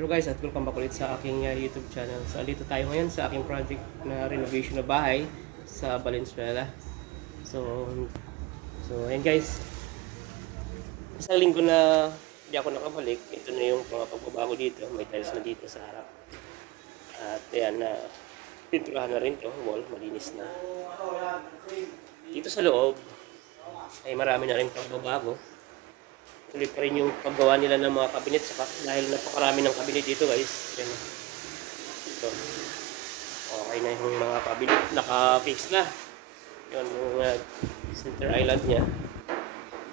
Hello guys at welcome back ulit sa aking YouTube channel. So dito tayo ngayon sa aking project na renovation na bahay sa Valenzuela. So ayan guys. Isang linggo na hindi ako nakabalik. Ito na yung mga pagbabago dito. May tiles na dito sa harap. At ayan na pinturahan na rin to. Wall, malinis na. Dito sa loob ay marami na rin pagbabago. Tuloy pa rin yung paggawa nila ng mga cabinet dahil napakarami ng cabinet dito guys. Yan. Ito. Okay na yung mga cabinet. Naka-fix na. Yun yung center island niya.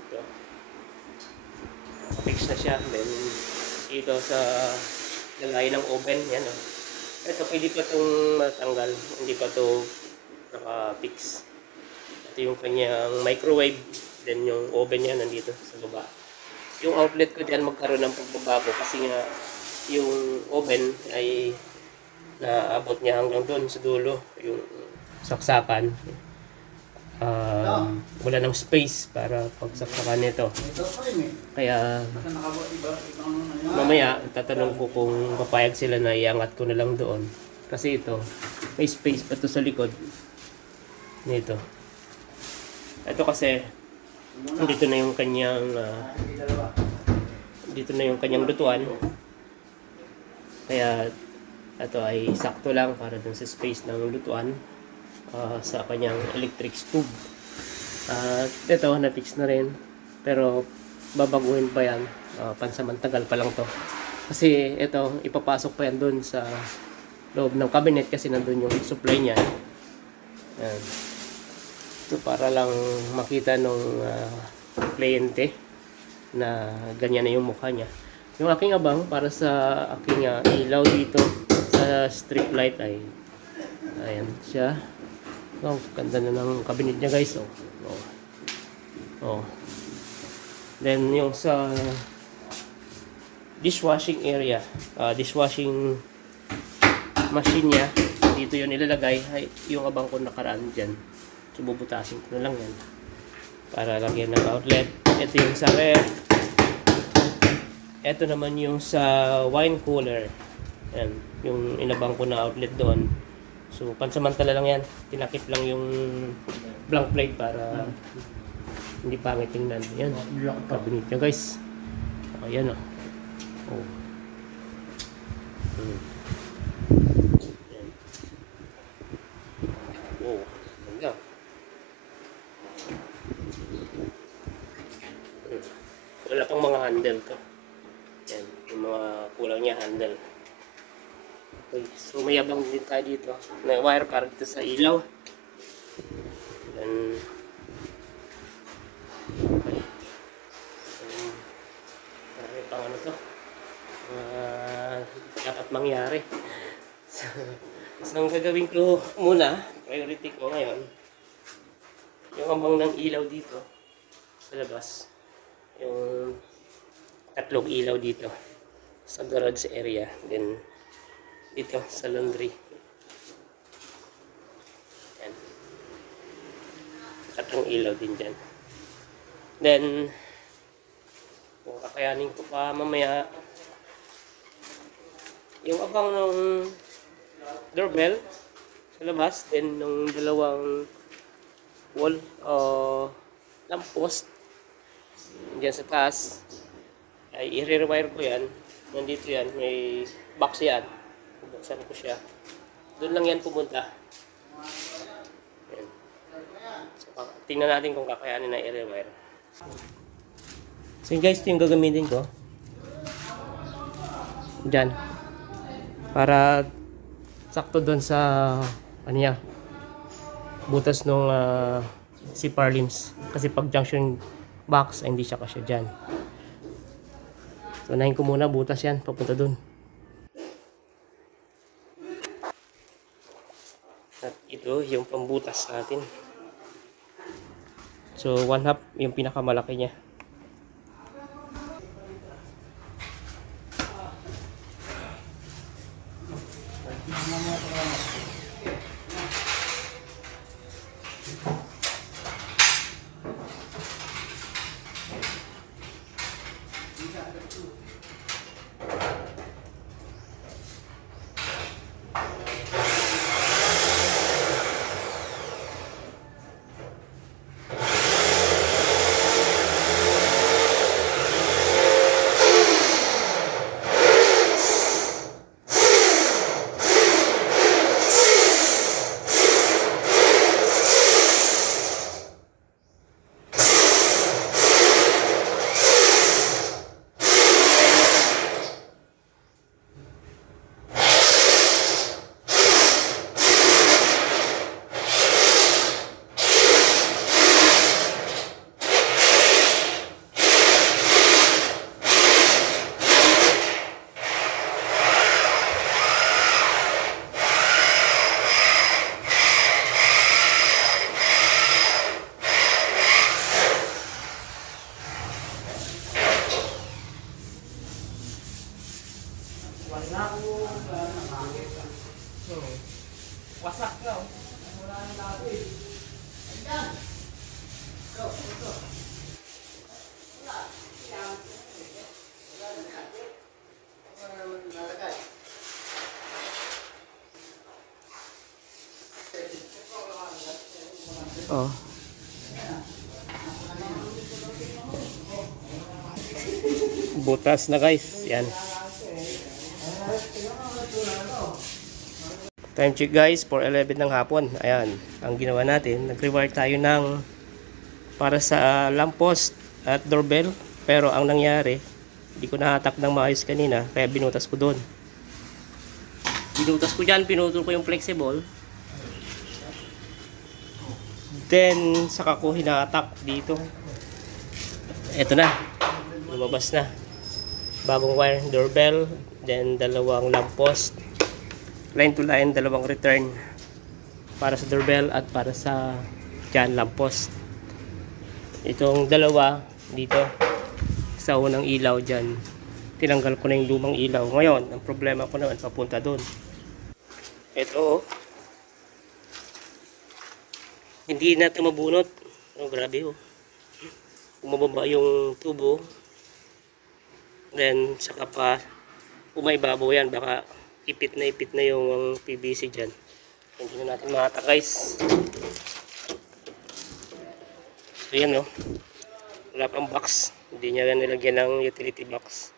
Ito. Naka-fix na siya. Then ito sa lalay ng oven. Yan. Ito pwede pa itong matanggal. Hindi pa ito naka-fix. Ito yung kanyang microwave. Then yung oven niya nandito sa baba. Yung outlet ko dyan magkaroon ng pagbabago kasi nga yung oven ay naabot niya hanggang doon sa dulo yung saksakan. Wala ng space para pagsaksakan nito. Kaya mamaya tatanong ko kung papayag sila na iangat ko na lang doon. Kasi ito, may space pa to sa likod nito. Ito kasi dito na yung kanyang lutuan. Kaya ito ay sakto lang para dun sa space ng lutuan sa kanyang electric stove. Ito na-fix na rin pero babaguhin pa yan. Pansamantagal pa lang to. Kasi ito ipapasok pa yan dun sa loob ng cabinet kasi nandun yung supply niya. Yan. Ito para lang makita nung kliyente na ganyan na yung mukha niya. Yung aking abang para sa aking ilaw dito sa strip light ay ayan siya. Oh, ganda na ng cabinet niya guys. Oh. Then yung sa dishwashing area, dishwashing machine niya, dito yun ilalagay. Ay, yung abang ko nakaraan dyan. So bubutasin ko na lang yan para lagyan ng outlet. Ito yung sa ref. Ito naman yung sa wine cooler. Yan, yung inabang ko na outlet doon. So pansamantala lang yan. Tinakip lang yung blank plate para hindi pangit tingnan. Yan, cabinet niya guys. Ayan o. Wala pang mga handle to. Yan, yung mga kulang niya handle. Okay, so may abang din tayo dito. May wire para dito sa ilaw. Yan. Okay. So, pang ano to? Dapat mangyari. So ang gagawin ko muna, priority ko ngayon, yung abang ng ilaw dito sa labas. Yung tatlong ilaw dito sa garage area, then dito sa laundry. Yan. Tatlong ilaw din dyan. Then kung kakayanin ko pa mamaya yung abang ng doorbell sa labas, then nung dalawang wall lamppost diyan sa taas ay i-rewire ko yan. Nandito yan, may box yan. Buksan ko siya. Doon lang yan pumunta. Yan. So, tingnan natin kung kakayanin na i-rewire. So guys, ito yung gagamitin ko. Diyan. Para sakto doon sa ano niya, butas nung si Parlims. Kasi pag junction box ay hindi siya kasya dyan. So unahin ko muna, butas yan papunta dun. At ito yung pambutas natin. So 1/2 yung pinakamalaki niya. Wasak na. Oh. Butas na guys. Yan. Time check guys, 4:11 ng hapon. Ayan, ang ginawa natin, nag-rewire tayo ng para sa lamppost at doorbell. Pero ang nangyari, hindi ko nahatak ng maayos kanina, kaya binutas ko doon. Binutas ko dyan, pinutol ko yung flexible. Then, saka ko hinatak dito. Eto na, lumabas na. Bagong wire, doorbell, then dalawang lamppost. Line to line, dalawang return para sa doorbell at para sa dyan lamppost. Itong dalawa dito sa unang ilaw dyan, tinanggal ko na yung lumang ilaw. Ngayon, ang problema ko naman papunta doon. Ito, hindi na ito mabunot. Oh, grabe oh. Bumababa yung tubo. Then, saka pa umaibabaw yan. Baka ipit na yung PVC dyan. Hindi na natin makata guys. So yan oh. Wala pang box. Hindi niya nilagyan ng utility box.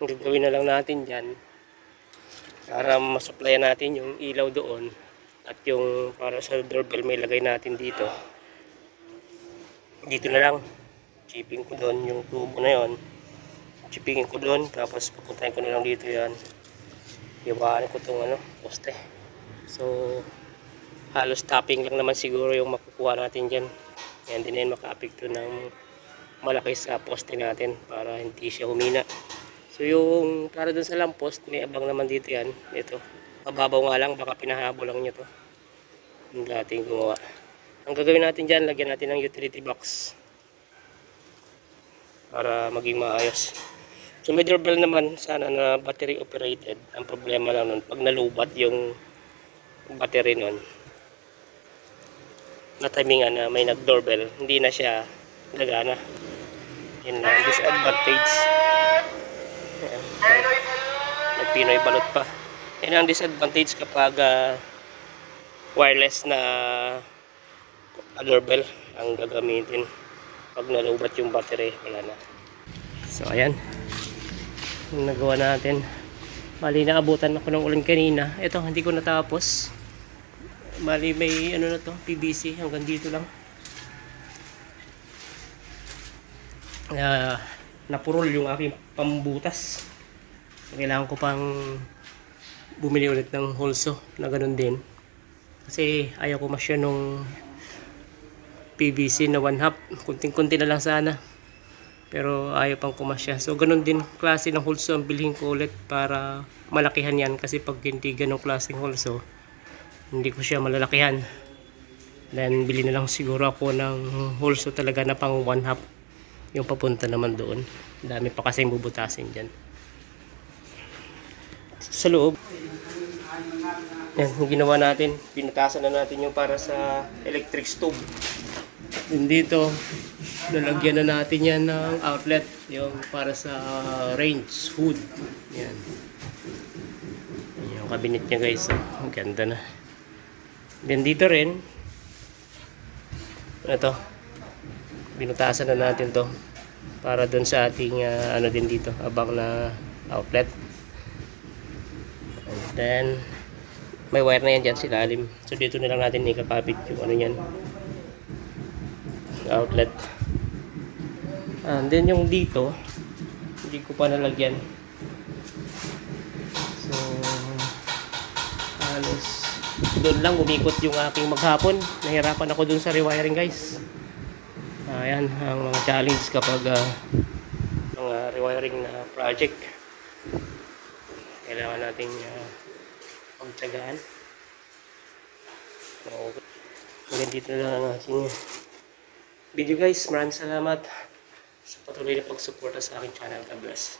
Ang gagawin na lang natin dyan, para masupplyan natin yung ilaw doon. At yung para sa doorbell may lagay natin dito. Dito na lang. Chipping ko doon yung tubo na yon. Chippingin ko doon. Tapos pupuntahin ko na lang dito yan. Iwaan ko itong poste. So halos tapping lang naman siguro yung makukuha natin dyan. Yan din yan maka-apekto ng malaki sa poste natin para hindi siya humina. So yung para dun sa lamppost, may abang naman dito yan. Ito. Mababaw nga lang, baka pinahabol lang nyo to. Yung dating gumawa. Ang gagawin natin dyan, lagyan natin ng utility box. Para maging maayos. So may doorbell naman, sana na battery operated. Ang problema lang nun, pag nalubat yung battery nun, natimingan na may nag-doorbell, hindi na siya gagana. Yun lang, disadvantage. Nag-Pinoy balot pa. Yan ang disadvantage kapag wireless na doorbell ang gagamitin. Pag nalubat yung battery, wala na. So ayan, yung nagawa natin. Bali naabutan ako ng ulan kanina. Ito hindi ko natapos. Bali may ano na to, PVC hanggang dito lang. Napurol yung aking pambutas. Kailangan ko pang bumili ulit ng holso na ganun din. Kasi ayaw ko masya nung PVC na 1/2. Kunting-kunti na lang sana. Pero ayaw pang kumasya. So ganun din klase ng holso ang bilhin ko ulit para malakihan yan. Kasi pag hindi ganung klaseng holso, hindi ko siya malalakihan. Then bili na lang siguro ako ng holso talaga na pang 1/2. Yung papunta naman doon. Dami pa kasing bubutasin dyan. Dito sa loob. Yan, yung ginawa natin. Pinutasan na natin yung para sa electric stove. Then dito, nalagyan na natin yan ng outlet. Yung para sa range hood. Yan. Yung cabinet niya guys. Ang ganda na. Then dito rin. Ito. Binutasan na natin to para doon sa ating ano din dito, abang na outlet. And then may wire na yan dyan sa ilalim. So dito na lang natin ikakapit yung ano yan, outlet. And then yung dito, hindi ko pa nalagyan. So halos doon lang umikot yung aking maghapon. Nahirapan ako doon sa rewiring guys. Ayan ang mga challenge kapag mga rewiring na project. Kailangan natin pagtsagaan. So, hanggang dito na lang ang aking video guys. Maraming salamat sa patuloy na pagsuporta sa aking channel. God bless.